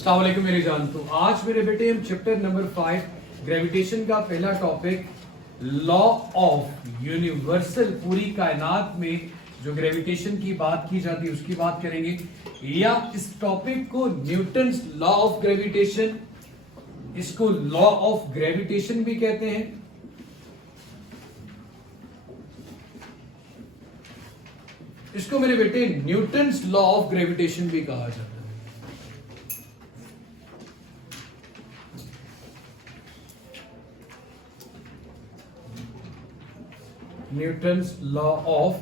अस्सलाम वालेकुम मेरी जान। तो आज मेरे बेटे हम चैप्टर नंबर 5 ग्रेविटेशन का पहला टॉपिक लॉ ऑफ यूनिवर्सल, पूरी कायनात में जो ग्रेविटेशन की बात की जाती है उसकी बात करेंगे, या इस टॉपिक को न्यूटन्स लॉ ऑफ ग्रेविटेशन, इसको लॉ ऑफ ग्रेविटेशन भी कहते हैं। इसको मेरे बेटे न्यूटन्स लॉ ऑफ ग्रेविटेशन भी कहा जाता है। न्यूटन्स लॉ ऑफ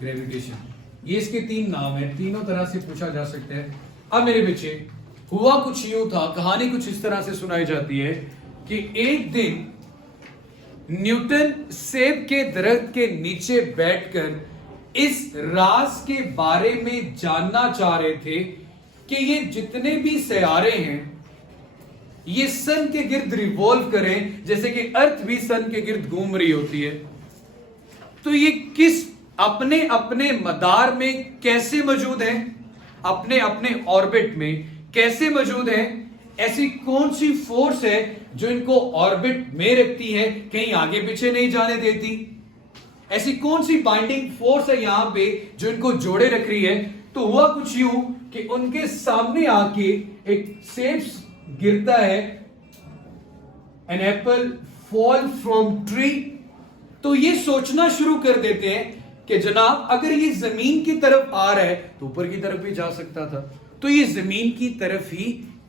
ग्रेविटेशन, ये इसके तीन नाम हैं, तीनों तरह से पूछा जा सकता है। अब मेरे बच्चे, हुआ कुछ यूं था, कहानी कुछ इस तरह से सुनाई जाती है कि एक दिन न्यूटन सेब के दरख्त के नीचे बैठकर इस राज के बारे में जानना चाह रहे थे कि ये जितने भी सियारे हैं ये सन के गिर्द रिवॉल्व करें, जैसे कि अर्थ भी सन के गिर्द घूम रही होती है, तो ये किस अपने अपने मदार में कैसे मौजूद है, अपने अपने ऑर्बिट में कैसे मौजूद है, ऐसी कौन सी फोर्स है जो इनको ऑर्बिट में रखती है, कहीं आगे पीछे नहीं जाने देती, ऐसी कौन सी बाइंडिंग फोर्स है यहां पे जो इनको जोड़े रख रही है। तो हुआ कुछ यूं कि उनके सामने आके एक सेब गिरता है, an apple fall from tree. तो ये सोचना शुरू कर देते हैं कि जनाब अगर ये जमीन की तरफ आ रहा है तो ऊपर की तरफ भी जा सकता था, तो ये जमीन की तरफ ही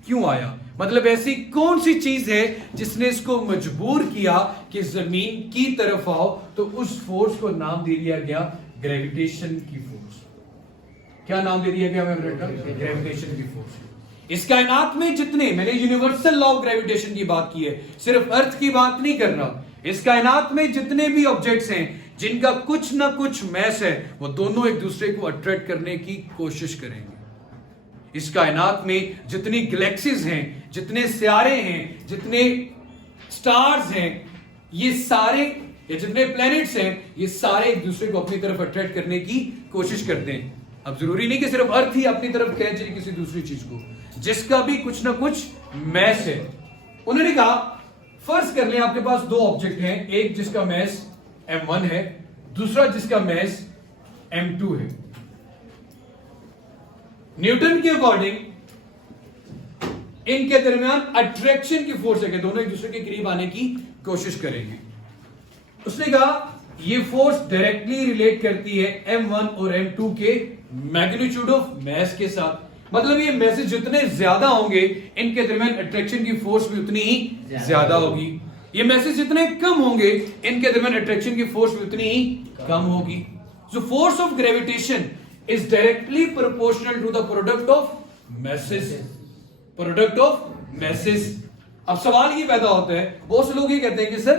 क्यों आया, मतलब ऐसी कौन सी चीज है जिसने इसको मजबूर किया कि जमीन की तरफ आओ। तो उस फोर्स को नाम दे दिया गया ग्रेविटेशन की फोर्स। क्या नाम दे दिया गया मेरे बेटा? ग्रेविटेशन की फोर्स। इस कायनात में जितने, मैंने यूनिवर्सल लॉ ऑफ ग्रेविटेशन की बात की है, सिर्फ अर्थ की बात नहीं कर रहा, इस कायनात में जितने भी ऑब्जेक्ट्स हैं जिनका कुछ ना कुछ मैस है, वो दोनों एक दूसरे को अट्रैक्ट करने की कोशिश करेंगे। इस कायनात में जितनी गैलेक्सीज हैं, जितने सियारे हैं, जितने स्टार्स हैं, ये सारे, ये जितने प्लैनेट्स हैं, ये सारे एक दूसरे को अपनी तरफ अट्रैक्ट करने की कोशिश करते हैं। अब जरूरी नहीं कि सिर्फ अर्थ ही अपनी तरफ खींच रही किसी दूसरी चीज को, जिसका भी कुछ ना कुछ मैस है। उन्होंने कहा फर्ज कर लें आपके पास दो ऑब्जेक्ट हैं, एक जिसका मैस m1 है, दूसरा जिसका मैस m2 है। न्यूटन के अकॉर्डिंग इनके दरमियान अट्रैक्शन की फोर्स है कि दोनों एक दूसरे के करीब आने की कोशिश करेंगे। उसने कहा यह फोर्स डायरेक्टली रिलेट करती है m1 और m2 के मैग्नीट्यूड ऑफ मैस के साथ, मतलब ये मैसेज जितने ज्यादा होंगे इनके दरमियान अट्रैक्शन की फोर्स भी उतनी ही ज्यादा होगी, ये मैसेज जितने कम होंगे इनके दरमियान अट्रैक्शन की फोर्स भी उतनी ही कम होगी। So force of gravitation is directly proportional to the product of message, product of message. अब सवाल ये पैदा होता है, बहुत से लोग ये कहते हैं कि सर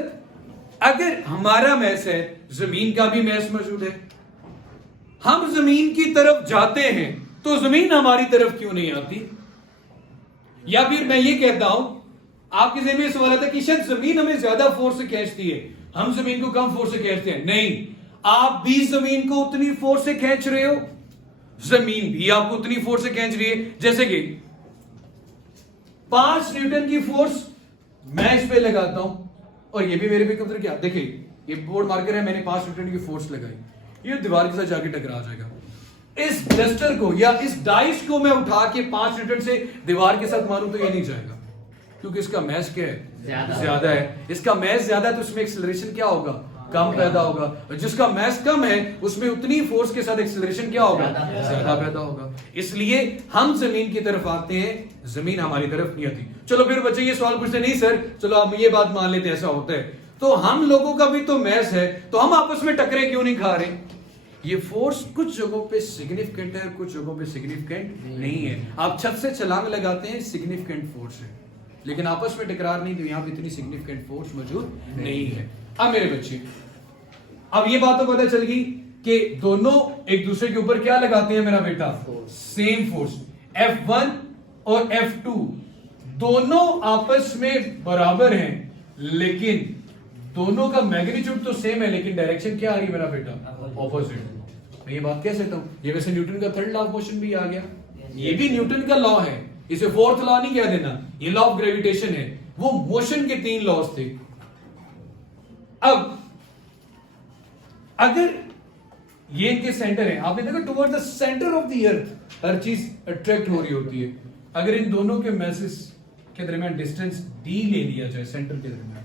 अगर हमारा मैस है, जमीन का भी मैस मौजूद है, हम जमीन की तरफ जाते हैं तो जमीन हमारी तरफ क्यों नहीं आती? या फिर मैं ये कहता हूं, आपके ज़हन में सवाल आता है कि शायद जमीन हमें ज्यादा फोर्स से खींचती है, हम जमीन को कम फोर्स से खींचते हैं। नहीं, आप भी जमीन को उतनी फोर्स से खींच रहे हो, जमीन भी आपको उतनी फोर्स से खींच रही है। जैसे कि 5 न्यूटन की फोर्स मैं इस पे लगाता हूं, और ये भी मेरे पे कब्जा क्या, देखिए ये बोर्ड मार्कर है, मैंने 5 न्यूटन की फोर्स लगाई, ये दीवार के साथ जाके टकरा जाएगा। इस डस्टर को या इस डाइस को मैं उठा के 5 न्यूटन से दीवार के साथ मारूं तो ये नहीं जाएगा, क्योंकि इसका मैस क्या है? ज्यादा है। इसका मैस ज्यादा है तो उसमें एक्सेलरेशन क्या होगा? कम पैदा होगा। और जिसका मैस कम है उसमें उतनी फोर्स के साथ एक्सेलरेशन क्या होगा? ज्यादा पैदा होगा। इसलिए हम जमीन की तरफ आते हैं, जमीन हमारी तरफ नहीं आती। चलो फिर बच्चे ये सवाल पूछते नहीं सर, चलो हम ये बात मान लेते ऐसा होता है, तो हम लोगों का भी तो मैस है, तो हम आपस में टकरे क्यों नहीं खा रहे? ये फोर्स कुछ जगहों पे सिग्निफिकेंट है, कुछ जगहों पे सिग्निफिकेंट नहीं है। आप छत से छलांग लगाते हैं, सिग्निफिकेंट फोर्स है, लेकिन आपस में टकरार नहीं, तो यहां पे इतनी सिग्निफिकेंट फोर्स मौजूद नहीं है। अब मेरे बच्चे, अब ये बात तो पता चल गई कि दोनों एक दूसरे के ऊपर क्या लगाते हैं मेरा बेटा? Same force. F1 और F2 दोनों आपस में बराबर हैं, लेकिन दोनों का मैग्नीट्यूड तो सेम है, लेकिन डायरेक्शन क्या आ रही है मेरा बेटा? ऑपोजिट। मैं ये बात कह सकता हूं, ये वैसे न्यूटन का थर्ड लॉ ऑफ मोशन भी आ गया, ये भी न्यूटन का लॉ है, इसे फोर्थ लॉ नहीं कह देना, ये लॉ ऑफ ग्रेविटेशन है। वो मोशन के 3 लॉज थे। अब अगर ये इनके सेंटर है, आपने देखा toward the centre of the earth हर चीज अट्रैक्ट हो रही होती है। अगर इन दोनों के मैसेज के दरमियान डिस्टेंस d ले लिया जाए सेंटर के दरमियान,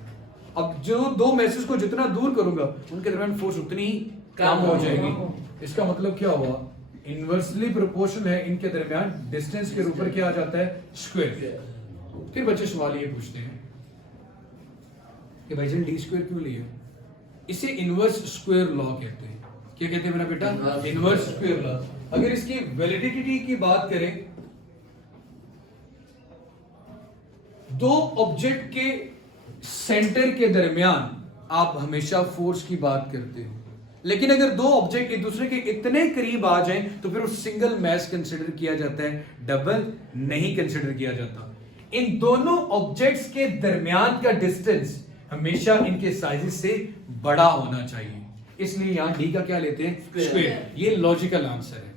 अब जो 2 मैसेज को जितना दूर करूंगा उनके दरमियान फोर्स उतनी ही कम हो जाएगी। इसका मतलब क्या हुआ, इनवर्सली प्रोपोर्शनल है इनके दरमियान डिस्टेंस के ऊपर क्या आ जाता है, स्क्वायर। फिर बच्चे सवाल ये पूछते हैं कि भाईजान d स्क्वायर क्यों लिया? इसे इनवर्स स्क्वायर लॉ कहते हैं। क्या कहते हैं मेरा बेटा? Inverse square law. अगर इसकी वैलिडिटी की बात करें, 2 ऑब्जेक्ट के सेंटर के दरमियान आप हमेशा फोर्स की बात करते हो, लेकिन अगर 2 ऑब्जेक्ट एक दूसरे के इतने करीब आ जाएं तो फिर वो सिंगल मैस कंसिडर किया जाता है, डबल नहीं कंसिडर किया जाता। इन दोनों ऑब्जेक्ट्स के दरमियान का डिस्टेंस हमेशा इनके साइजेस से बड़ा होना चाहिए, इसलिए यहां डी का क्या लेते हैं, स्क्वायर। ये लॉजिकल आंसर है।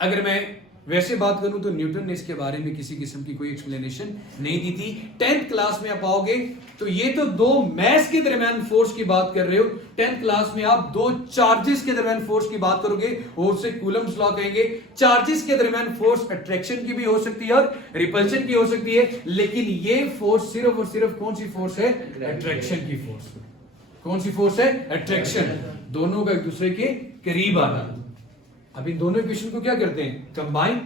अगर मैं वैसे बात करूं तो न्यूटन ने इसके बारे में किसी किस्म की कोई एक्सप्लेनेशन नहीं दी थी। 10th क्लास में आप आओगे तो ये तो 2 मैस के दरमियान फोर्स की बात कर रहे हो, 10th क्लास में आप 2 चार्जेस के दरमियान फोर्स की बात करोगे, वो उसे कूलम्स लॉ कहेंगे। चार्जेस के दरमियान फोर्स अट्रैक्शन की भी हो सकती है और रिपल्शन की हो सकती है, लेकिन ये फोर्स सिर्फ और सिर्फ कौन सी फोर्स है, अट्रैक्शन की फोर्स। कौन सी फोर्स है, अट्रैक्शन। दोनों का एक दूसरे के करीब आना। अब इन दोनों इक्वेशन को क्या करते हैं, कंबाइन।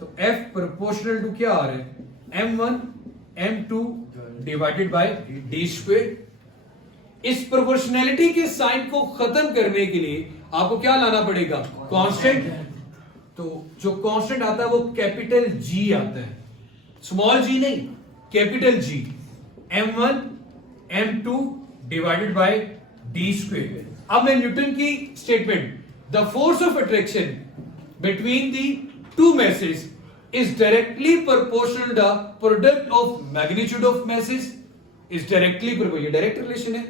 तो F प्रोपोर्शनल टू क्या आ रहा है, m1 m2 divided by d square. इस प्रोपोर्शनैलिटी के साइन को खत्म करने के लिए आपको क्या लाना पड़ेगा, कांस्टेंट। तो जो कांस्टेंट आता है वो कैपिटल G आता है, स्मॉल g नहीं, capital G। m1 m2 divided by d square. अब मैं न्यूटन की statement, the force of attraction between the 2 masses is directly proportional to the product of magnitude of masses is directly proportional। ये direct relation है,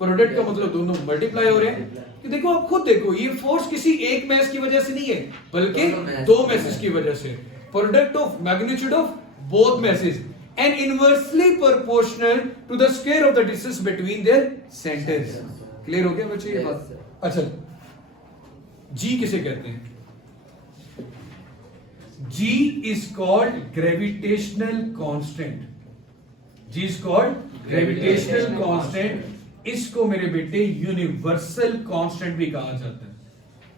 product का मतलब दोनों multiply हो रहे हैं। कि देखो आप खुद देखो, ये फोर्स किसी एक मैस की वजह से नहीं है बल्कि 2 मैसेज की वजह से। Product of magnitude of both message and inversely proportional to the square of the distance between their centers। Clear हो गया बच्चे ये बात? अच्छा, G किसे कहते हैं? G is called gravitational constant। G is called gravitational constant। इसको मेरे बेटे यूनिवर्सल कांस्टेंट भी कहा जाता है,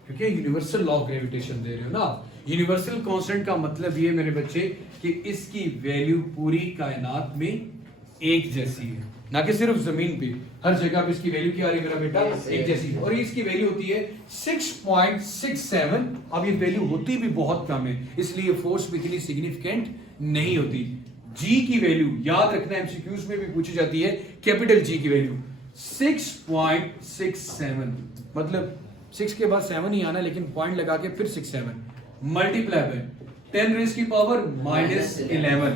क्योंकि यूनिवर्सल लॉ ऑफ ग्रेविटेशन दे रहे हो ना। यूनिवर्सल कांस्टेंट का मतलब ये मेरे बच्चे कि इसकी वैल्यू पूरी कायनात में एक जैसी है, ना कि सिर्फ जमीन पे, हर जगह पे इसकी वैल्यू क्या आ रही है मेरा बेटा, एक जैसी। और इसकी वैल्यू होती है 6.67। अब ये वैल्यू होती भी बहुत कम है, इसलिए फोर्स भी इतनी सिग्निफिकेंट नहीं होती। जी की वैल्यू याद रखना, एमसीक्यूज में भी पूछी जाती है, कैपिटल जी की वैल्यू 6.67, मतलब 6 के बाद 7 ही आना, लेकिन पॉइंट लगा के फिर 67 मल्टीप्लाई बाय 10 रेज़ की पावर -11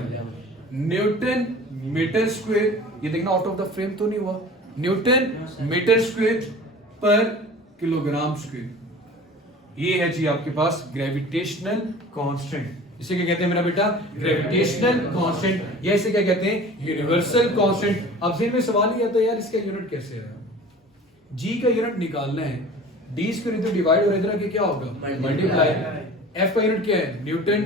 न्यूटन मीटर स्क्वायर। ये देखना आउट ऑफ द फ्रेम तो नहीं हुआ, न्यूटन मीटर स्क्वायर पर किलोग्राम स्क्वायर। ये है जी आपके पास ग्रेविटेशनल कांस्टेंट। इसे क्या कहते हैं मेरा बेटा, ग्रेविटेशनल कांस्टेंट, या इसे क्या कहते हैं, यूनिवर्सल कांस्टेंट। अब जेन में सवाल ही आता है यार इसका यूनिट कैसे है, जी का यूनिट निकालना है, डी स्क्वायर इधर डिवाइड और इधर आके क्या होगा, मल्टीप्लाई। एफ का यूनिट क्या है, न्यूटन।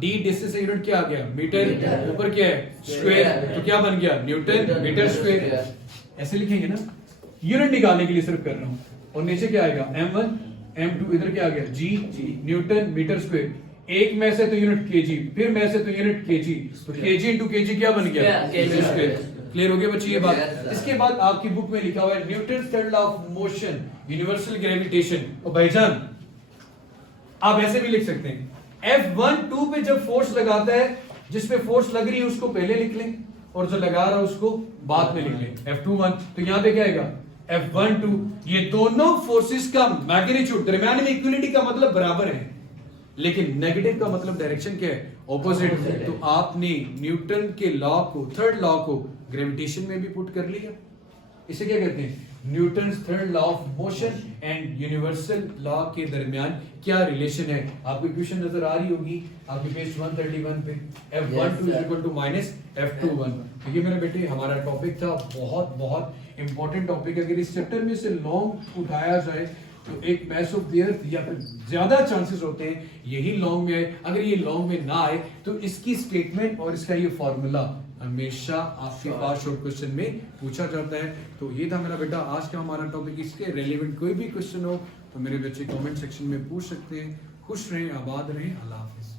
डी डिस्टेंस का यूनिट क्या आ गया, मीटर। ऊपर क्या है, स्क्वायर, तो क्या बन गया, न्यूटन मीटर स्क्वायर। ऐसे लिखेंगे ना, यूनिट निकालने के लिए सिर्फ कर रहा हूं। और नीचे क्या आएगा, m1 m2, इधर क्या आ गया, जी न्यूटन मीटर स्क्वायर। एक में से तो यूनिट केजी, फिर में से तो यूनिट केजी, तो केजी इंटू केजी क्या बन गया, केजी स्क्वायर। क्लियर हो गया बच्चे ये बात। इसके बाद आपकी बुक में लिखा हुआ है Newton third law of motion, universal gravitation. और भाईजान आप ऐसे भी लिख सकते हैं, F12 पे जब फोर्स लगाता है, जिस पे फोर्स लग रही है उसको पहले लिख लें, और जो लगा रहा है उसको बाद में लिख लें, F21। तो यहां पे क्या आएगा, F12। ये दोनों फोर्सेस का मैग्नीट्यूड दरमियान में इक्वलिटी का मतलब बराबर है, लेकिन नेगेटिव का मतलब डायरेक्शन क्या है, ऑपोजिट। तो आपने न्यूटन के लॉ को, थर्ड लॉ को ग्रेविटेशन में भी पुट कर लिया। इसे क्या कहते हैं, Newton's third law of motion and universal law के दरमियान क्या रिलेशन है। आपको इक्वेशन नजर आ रही होगी आपके पेज 131 पे, F12 is equal to minus F21। तो ये मेरे बेटे हमारा टॉपिक था, बहुत बहुत इंपॉर्टेंट टॉपिक। अगर इस चैप्टर में से लॉन्ग उठाया जाए तो एक मैथ्स ऑफ द अर्थ या फिर ज्यादा चांसेस होते हैं यही लॉन्ग में आए। अगर ये लॉन्ग में ना आए तो इसकी स्टेटमेंट और इसका ये फॉर्मूला हमेशा आपके पास शॉर्ट क्वेश्चन में पूछा जाता है। तो ये था मेरा बेटा आज का हमारा टॉपिक। इसके रेलेवेंट कोई भी क्वेश्चन हो तो मेरे बच्चे कमेंट सेक्शन में पूछ सकते हैं। खुश रहें, आबाद रहें, अल्लाह हाफिज।